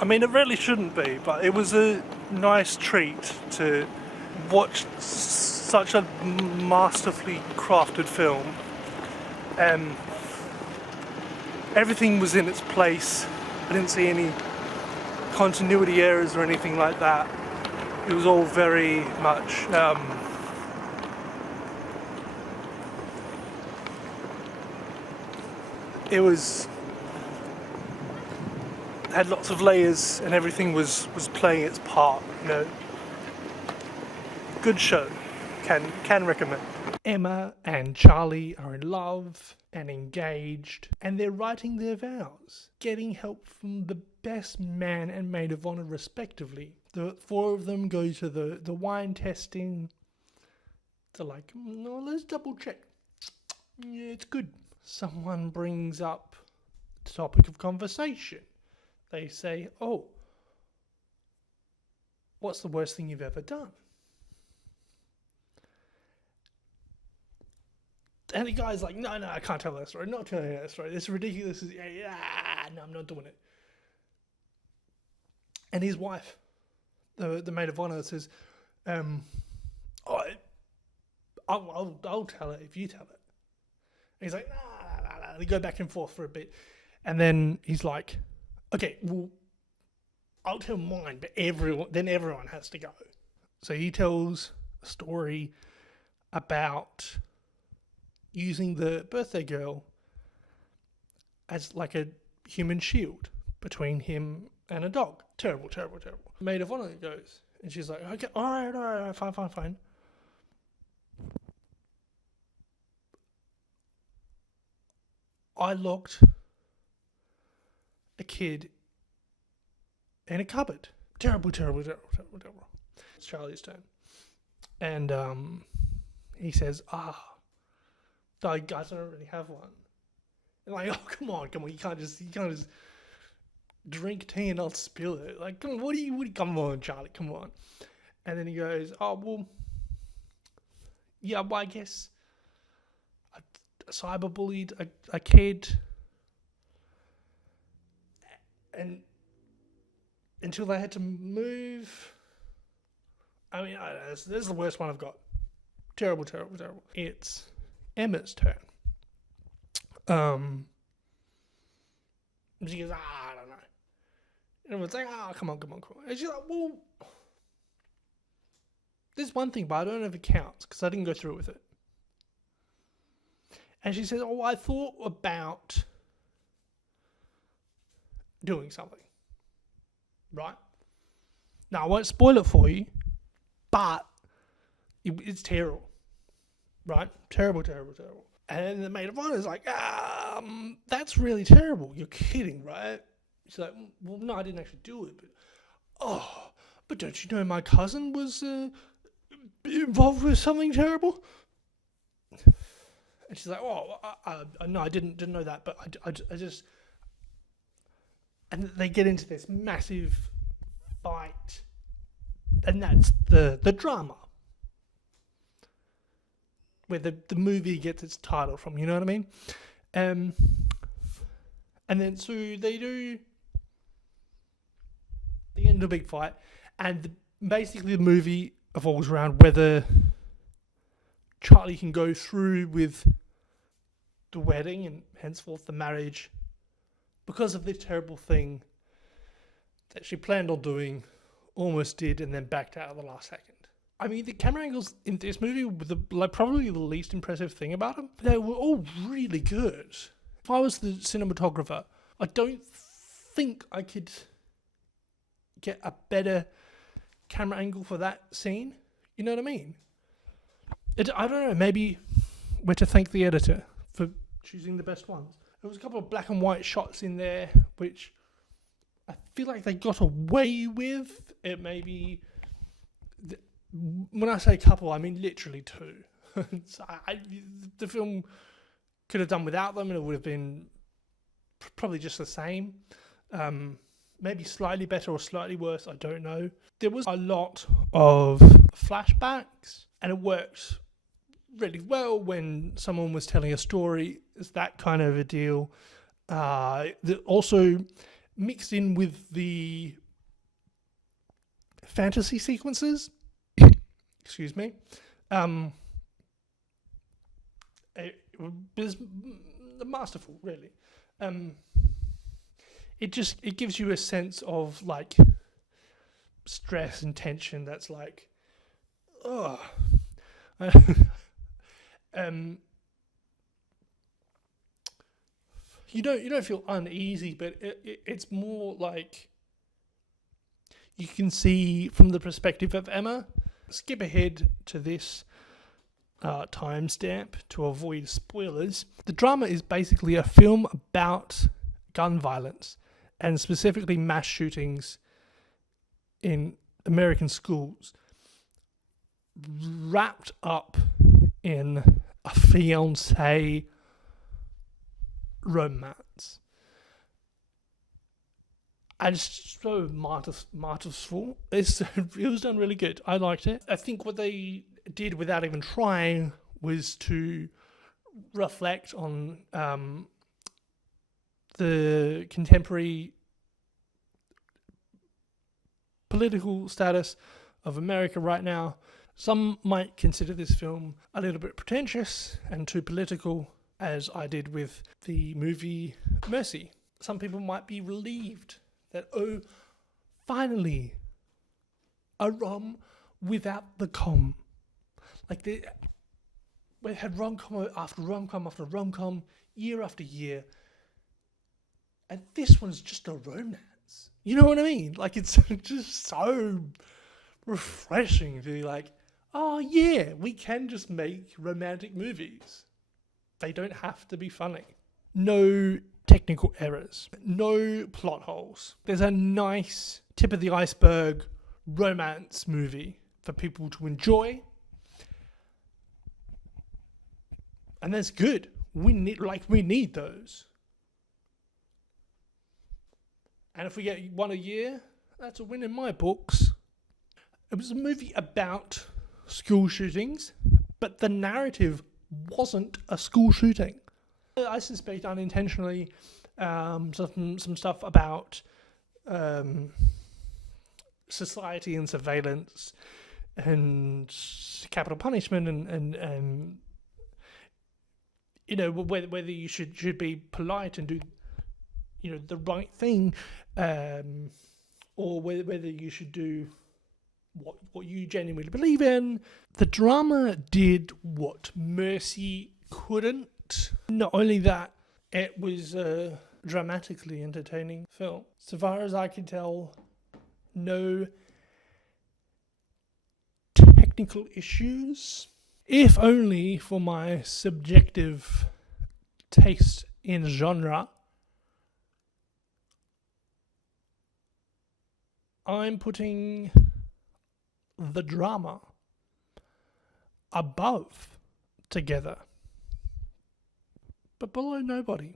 I mean, it really shouldn't be, but it was a nice treat to watch such a masterfully crafted film. And everything was in its place. I didn't see any continuity errors or anything like that. It was all very much it was had lots of layers and everything was playing its part, you know. Good show. Can recommend. Emma and Charlie are in love and engaged, and they're writing their vows, getting help from the best man and maid of honor respectively. The four of them go to the wine testing. They're like, no, let's double check. Yeah, it's good. Someone brings up the topic of conversation. They say, oh, what's the worst thing you've ever done? And the guy's like, no, I can't tell that story. Not telling that story. This is ridiculous. No, I'm not doing it. And his wife, the maid of honor, says, I'll tell it if you tell it. And he's like, nah. They go back and forth for a bit. And then he's like, okay, well, I'll tell mine, but everyone has to go. So he tells a story about using the birthday girl as like a human shield between him and a dog. Terrible. Maid of honor goes, and she's like, okay, all right, fine. I locked a kid in a cupboard. Terrible. It's Charlie's turn. And he says, I guys don't really have one. And like, oh, come on, you can't just drink tea and not spill it. Like, come on, come on, Charlie, come on. And then he goes, oh, well, yeah, well, I guess I cyberbullied a kid, and until they had to move. I mean, this is the worst one I've got. Terrible. It's Emma's turn. And she goes, I don't know. And everyone's like, come on. And she's like, well, there's one thing, but I don't know if it counts because I didn't go through with it. And she says, I thought about doing something. Right? Now, I won't spoil it for you, but it's terrible. Right? Terrible. And the maid of honor is like, that's really terrible. You're kidding, right? She's like, well, no, I didn't actually do it. But don't you know my cousin was involved with something terrible? And she's like, no, I didn't know that, but I just... And they get into this massive fight. And that's the drama. Where the movie gets its title from, you know what I mean? And then so they get into a big fight, and basically the movie evolves around whether Charlie can go through with the wedding and henceforth the marriage because of this terrible thing that she planned on doing, almost did, and then backed out at the last second. I mean, the camera angles in this movie were probably the least impressive thing about them. They were all really good. If I was the cinematographer, I don't think I could get a better camera angle for that scene. You know what I mean? I don't know, maybe we're to thank the editor for choosing the best ones. There was a couple of black and white shots in there, which I feel like they got away with. It maybe... When I say couple, I mean literally two. So the film could have done without them, and it would have been probably just the same. Maybe slightly better or slightly worse, I don't know. There was a lot of flashbacks, and it worked really well when someone was telling a story. It's that kind of a deal. Also, mixed in with the fantasy sequences. Excuse me. It was masterful, really. It gives you a sense of like stress and tension that's like, ugh. You don't feel uneasy, but it's more like you can see from the perspective of Emma. Skip ahead to this timestamp to avoid spoilers. The drama is basically a film about gun violence and specifically mass shootings in American schools, wrapped up in a fiancé romance. And it's so martyrsful. It was done really good. I liked it. I think what they did without even trying was to reflect on the contemporary political status of America right now. Some might consider this film a little bit pretentious and too political, as I did with the movie Mercy. Some people might be relieved that, oh, finally, a rom without the com. Like, we had rom-com after rom-com after rom-com, year after year, and this one's just a romance. You know what I mean? Like, it's just so refreshing to be like, oh yeah, we can just make romantic movies. They don't have to be funny. No technical errors. No plot holes. There's a nice tip of the iceberg romance movie for people to enjoy. And that's good. We need those. And if we get one a year, that's a win in my books. It was a movie about school shootings, but the narrative wasn't a school shooting. I suspect unintentionally some stuff about society and surveillance and capital punishment and you know, whether you should be polite and do, you know, the right thing, or whether you should do what you genuinely believe in. The drama did what Mercy couldn't. Not only that, it was a dramatically entertaining film. So far as I can tell, no technical issues. If only for my subjective taste in genre, I'm putting the drama above Together, but below Nobody.